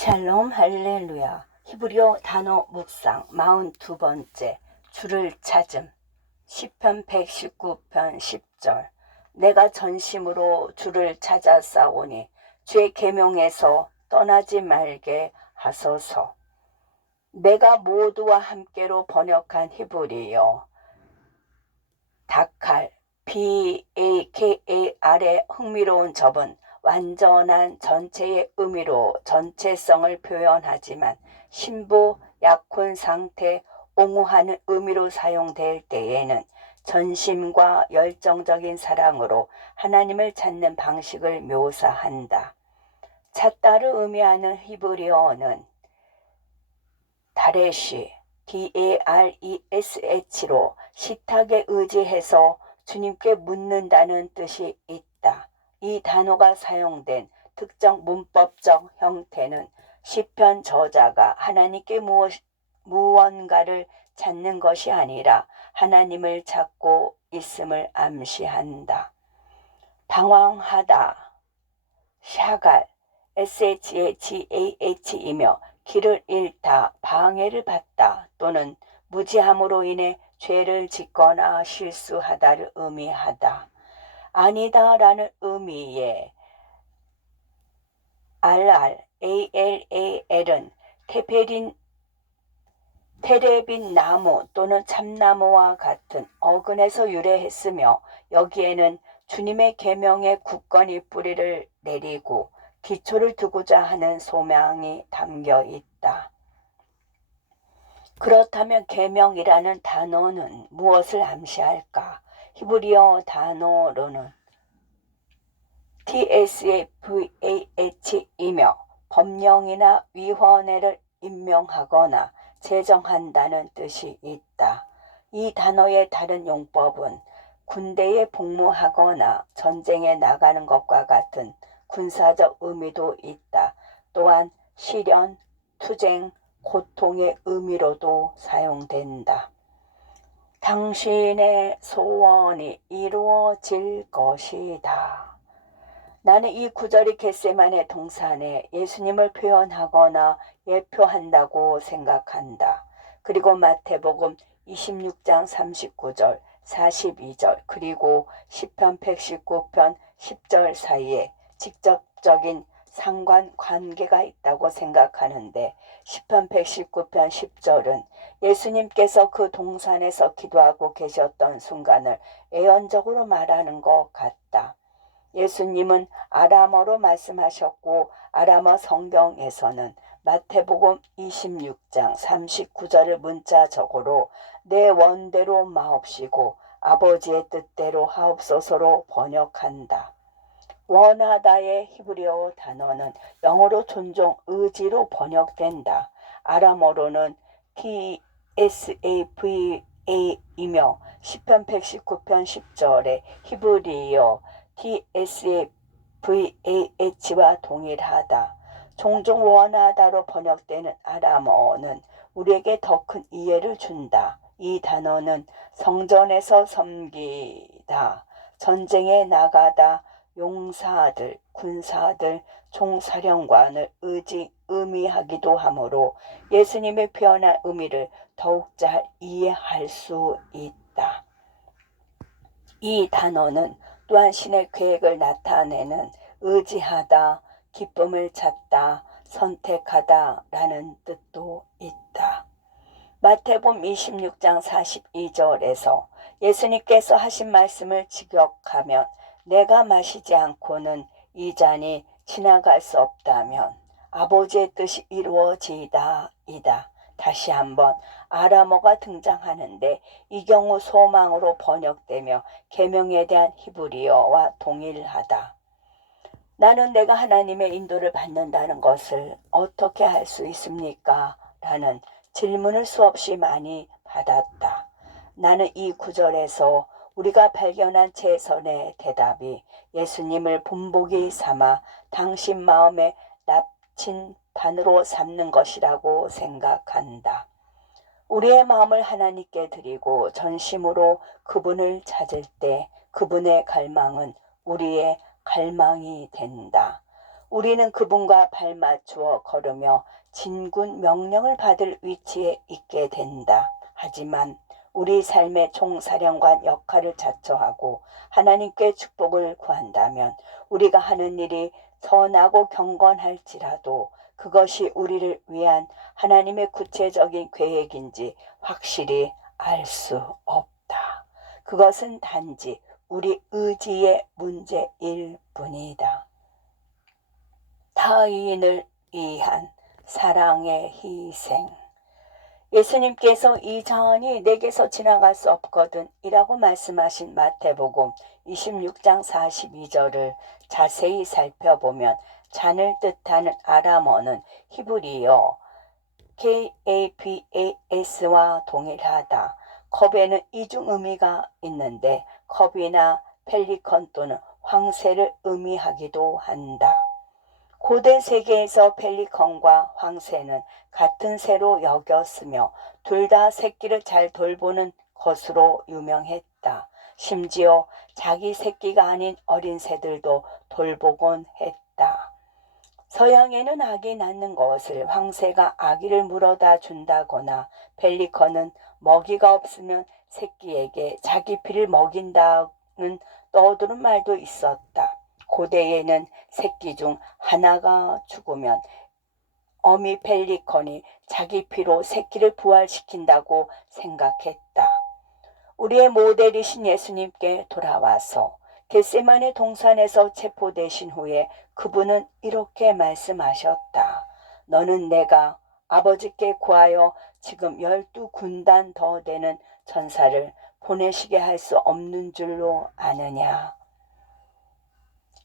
샬롬 할렐루야. 히브리어 단어 묵상 42번째. 주를 찾음. 시편 119편 10절. 내가 전심으로 주를 찾아 싸우니 주의 계명에서 떠나지 말게 하소서. 내가 모두와 함께로 번역한 히브리어 다칼 BAKAR의 흥미로운 접은 완전한 전체의 의미로 전체성을 표현하지만 신부, 약혼 상태, 옹호하는 의미로 사용될 때에는 전심과 열정적인 사랑으로 하나님을 찾는 방식을 묘사한다. 찾다를 의미하는 히브리어는 다레시 DARESH로 식탁에 의지해서 주님께 묻는다는 뜻이 있다. 이 단어가 사용된 특정 문법적 형태는 시편 저자가 하나님께 무언가를 찾는 것이 아니라 하나님을 찾고 있음을 암시한다. 방황하다, 샤갈, SHAGAH이며 길을 잃다, 방해를 받다 또는 무지함으로 인해 죄를 짓거나 실수하다를 의미하다. 아니다라는 의미의 ALAL은 테레빈 나무 또는 참나무와 같은 어근에서 유래했으며 여기에는 주님의 계명에 굳건히 뿌리를 내리고 기초를 두고자 하는 소망이 담겨 있다. 그렇다면 계명이라는 단어는 무엇을 암시할까? 히브리어 단어로는 TSAVAH이며 법령이나 위원회를 임명하거나 제정한다는 뜻이 있다. 이 단어의 다른 용법은 군대에 복무하거나 전쟁에 나가는 것과 같은 군사적 의미도 있다. 또한 시련, 투쟁, 고통의 의미로도 사용된다. 당신의 소원이 이루어질 것이다. 나는 이 구절이 겟세마네 동산에 예수님을 표현하거나 예표한다고 생각한다. 그리고 마태복음 26장 39절, 42절 그리고 시편 119편 10절 사이에 직접적인 상관관계가 있다고 생각하는데 시편 119편 10절은 예수님께서 그 동산에서 기도하고 계셨던 순간을 예언적으로 말하는 것 같다. 예수님은 아람어로 말씀하셨고 아람어 성경에서는 마태복음 26장 39절을 문자적으로 내 원대로 마옵시고 아버지의 뜻대로 하옵소서로 번역한다. 원하다의 히브리어 단어는 영어로 종종 의지로 번역된다. 아람어로는 TSAVA이며 시편 119편 10절에 히브리어 TSAVAH와 동일하다. 종종 원하다로 번역되는 아람어는 우리에게 더 큰 이해를 준다. 이 단어는 성전에서 섬기다, 전쟁에 나가다, 용사들, 군사들, 총사령관을 의미하기도 하므로 예수님의 표현한 의미를 더욱 잘 이해할 수 있다. 이 단어는 또한 신의 계획을 나타내는 의지하다, 기쁨을 찾다, 선택하다 라는 뜻도 있다. 마태복음 26장 42절에서 예수님께서 하신 말씀을 직역하면 내가 마시지 않고는 이 잔이 지나갈 수 없다면 아버지의 뜻이 이루어지이다 이다. 다시 한번 아람어가 등장하는데 이 경우 소망으로 번역되며 계명에 대한 히브리어와 동일하다. 나는 내가 하나님의 인도를 받는다는 것을 어떻게 할 수 있습니까? 라는 질문을 수없이 많이 받았다. 나는 이 구절에서 우리가 발견한 최선의 대답이 예수님을 본보기 삼아 당신 마음에 나침반으로 삼는 것이라고 생각한다. 우리의 마음을 하나님께 드리고 전심으로 그분을 찾을 때 그분의 갈망은 우리의 갈망이 된다. 우리는 그분과 발맞추어 걸으며 진군 명령을 받을 위치에 있게 된다. 하지만 우리 삶의 총사령관 역할을 자처하고 하나님께 축복을 구한다면 우리가 하는 일이 선하고 경건할지라도 그것이 우리를 위한 하나님의 구체적인 계획인지 확실히 알 수 없다. 그것은 단지 우리 의지의 문제일 뿐이다. 타인을 위한 사랑의 희생. 예수님께서 이 잔이 내게서 지나갈 수 없거든 이라고 말씀하신 마태복음 26장 42절을 자세히 살펴보면 잔을 뜻하는 아람어는 히브리어 KAPAS와 동일하다. 컵에는 이중 의미가 있는데 컵이나 펠리컨 또는 황새를 의미하기도 한다. 고대 세계에서 펠리컨과 황새는 같은 새로 여겼으며 둘 다 새끼를 잘 돌보는 것으로 유명했다. 심지어 자기 새끼가 아닌 어린 새들도 돌보곤 했다. 서양에는 아기 낳는 것을 황새가 아기를 물어다 준다거나 펠리컨은 먹이가 없으면 새끼에게 자기 피를 먹인다는 떠도는 말도 있었다. 고대에는 새끼 중 하나가 죽으면 어미 펠리컨이 자기 피로 새끼를 부활시킨다고 생각했다. 우리의 모델이신 예수님께 돌아와서 겟세마네 동산에서 체포되신 후에 그분은 이렇게 말씀하셨다. 너는 내가 아버지께 구하여 지금 12군단 더 되는 전사를 보내시게 할 수 없는 줄로 아느냐.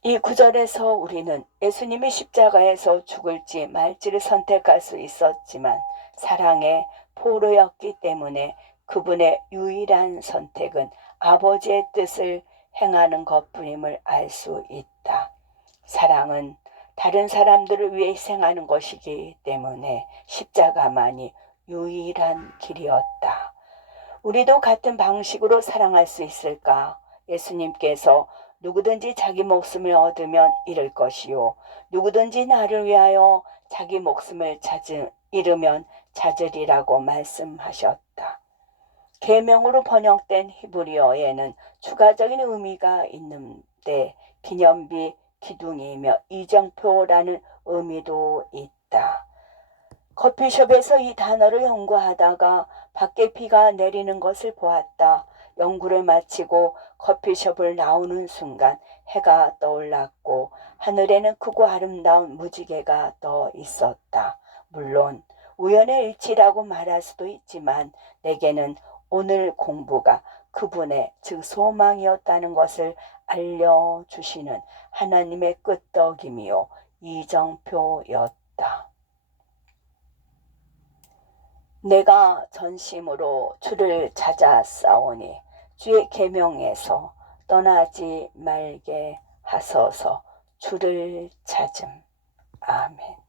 이 구절에서 우리는 예수님이 십자가에서 죽을지 말지를 선택할 수 있었지만 사랑의 포로였기 때문에 그분의 유일한 선택은 아버지의 뜻을 행하는 것뿐임을 알 수 있다. 사랑은 다른 사람들을 위해 희생하는 것이기 때문에 십자가만이 유일한 길이었다. 우리도 같은 방식으로 사랑할 수 있을까? 예수님께서 누구든지 자기 목숨을 얻으면 잃을 것이요 누구든지 나를 위하여 자기 목숨을 잃으면 찾으리라고 말씀하셨다. 계명으로 번역된 히브리어에는 추가적인 의미가 있는데 기념비, 기둥이며 이정표라는 의미도 있다. 커피숍에서 이 단어를 연구하다가 밖에 비가 내리는 것을 보았다. 연구를 마치고 커피숍을 나오는 순간 해가 떠올랐고 하늘에는 크고 아름다운 무지개가 떠 있었다. 물론 우연의 일치라고 말할 수도 있지만 내게는 오늘 공부가 그분의 즉 소망이었다는 것을 알려주시는 하나님의 끄떡임이요 이정표였다. 내가 전심으로 주를 찾아 싸우니 주의 계명에서 떠나지 말게 하소서. 주를 찾음. 아멘.